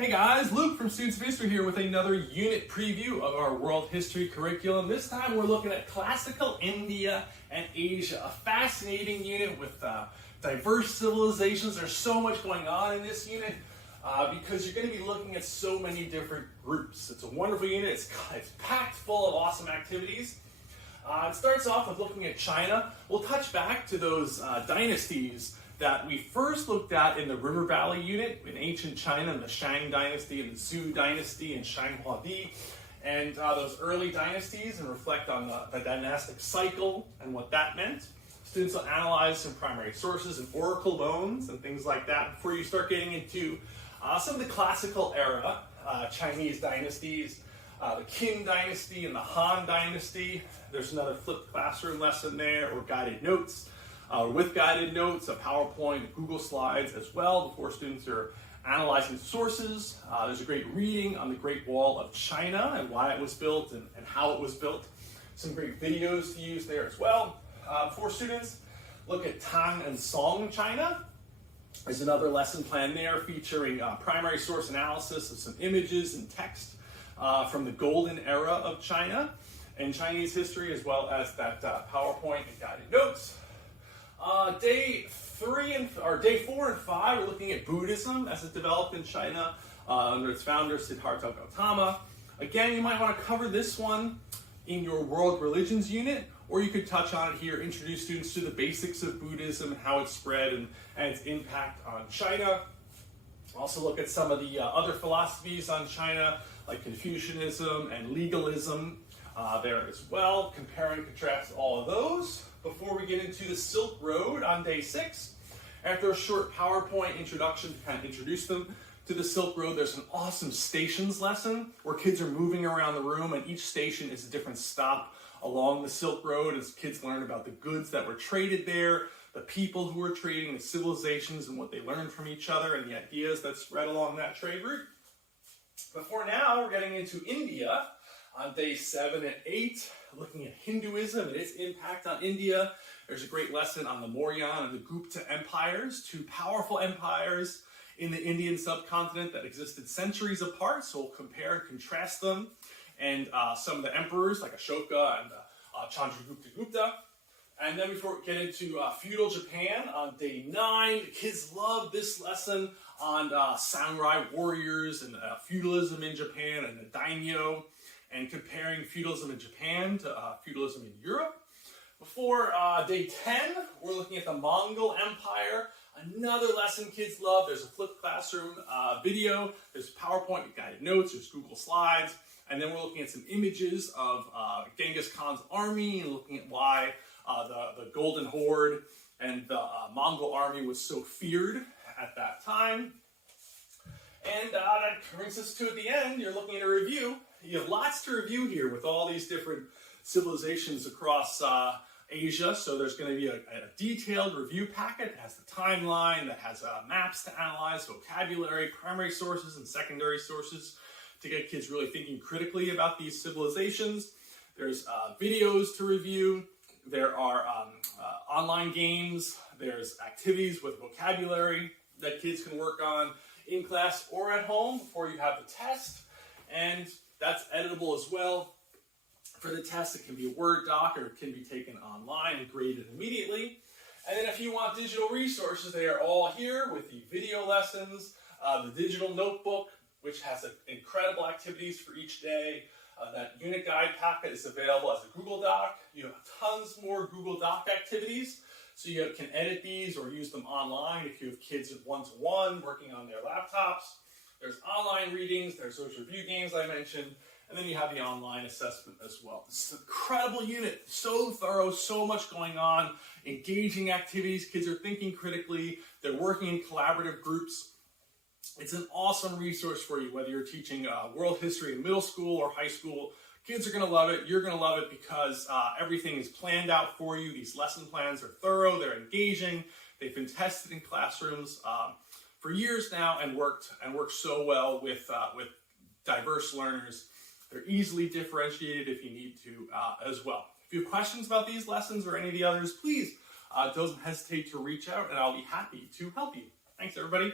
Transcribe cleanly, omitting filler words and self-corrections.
Hey guys, Luke from Students of History here with another unit preview of our world history curriculum. This time we're looking at classical India and Asia, a fascinating unit with diverse civilizations. There's so much going on in this unit because you're going to be looking at so many different groups. It's a wonderful unit. It's packed full of awesome activities. It starts off with looking at China. We'll touch back to those dynasties that we first looked at in the River Valley unit in ancient China, in the Shang Dynasty and the Zhou Dynasty and Shang Huadi, and those early dynasties, and reflect on the dynastic cycle and what that meant. Students will analyze some primary sources and oracle bones and things like that before you start getting into some of the classical era Chinese dynasties, the Qin Dynasty and the Han Dynasty. There's another flipped classroom lesson there, or guided notes. With guided notes, a PowerPoint, Google Slides as well before students are analyzing sources. There's a great reading on the Great Wall of China and why it was built and how it was built. Some great videos to use there as well. For students, look at Tang and Song China. There's another lesson plan there featuring primary source analysis of some images and text from the golden era of China and Chinese history, as well as that PowerPoint and guided notes. Day 4 and 5, we're looking at Buddhism as it developed in China under its founder Siddhartha Gautama. Again, you might want to cover this one in your world religions unit, or you could touch on it here, introduce students to the basics of Buddhism and how it spread and its impact on China. Also look at some of the other philosophies on China, like Confucianism and legalism there as well. Compare and contrast all of those before we get into the Silk Road on day 6. After a short PowerPoint introduction to kind of introduce them to the Silk Road, there's an awesome stations lesson where kids are moving around the room, and each station is a different stop along the Silk Road as kids learn about the goods that were traded there, the people who were trading, the civilizations and what they learned from each other, and the ideas that spread along that trade route. But for now, we're getting into India on day 7 and 8, looking at Hinduism and its impact on India. There's a great lesson on the Maurya and the Gupta Empires, two powerful empires in the Indian subcontinent that existed centuries apart, so we'll compare and contrast them, and some of the emperors like Ashoka and Chandragupta Gupta. And then before we get into feudal Japan on day 9, kids love this lesson on samurai warriors and feudalism in Japan and the daimyo, and comparing feudalism in Japan to feudalism in Europe. Before day 10, we're looking at the Mongol Empire. Another lesson kids love. There's a flipped classroom video, there's PowerPoint with guided notes, there's Google Slides, and then we're looking at some images of Genghis Khan's army and looking at why the Golden Horde and the Mongol army was so feared at that time. And that brings us to the end. You're looking at a review. You have lots to review here with all these different civilizations across Asia. So there's going to be a detailed review packet that has the timeline, that has maps to analyze, vocabulary, primary sources and secondary sources to get kids really thinking critically about these civilizations. There's videos to review. There are online games. There's activities with vocabulary that kids can work on in class or at home before you have the test. And that's editable as well. For the test, it can be a Word doc or it can be taken online and graded immediately. And then if you want digital resources, they are all here with the video lessons, the digital notebook, which has incredible activities for each day. That unit guide packet is available as a Google Doc. You have tons more Google Doc activities, so you can edit these or use them online if you have kids one-to-one working on their laptops. There's online readings, there's those review games I mentioned, and then you have the online assessment as well. This is an incredible unit, so thorough, so much going on, engaging activities, kids are thinking critically, they're working in collaborative groups. It's an awesome resource for you, whether you're teaching world history in middle school or high school. Kids are going to love it. You're going to love it because everything is planned out for you. These lesson plans are thorough. They're engaging. They've been tested in classrooms for years now and worked so well with diverse learners. They're easily differentiated if you need to as well. If you have questions about these lessons or any of the others, please don't hesitate to reach out and I'll be happy to help you. Thanks, everybody.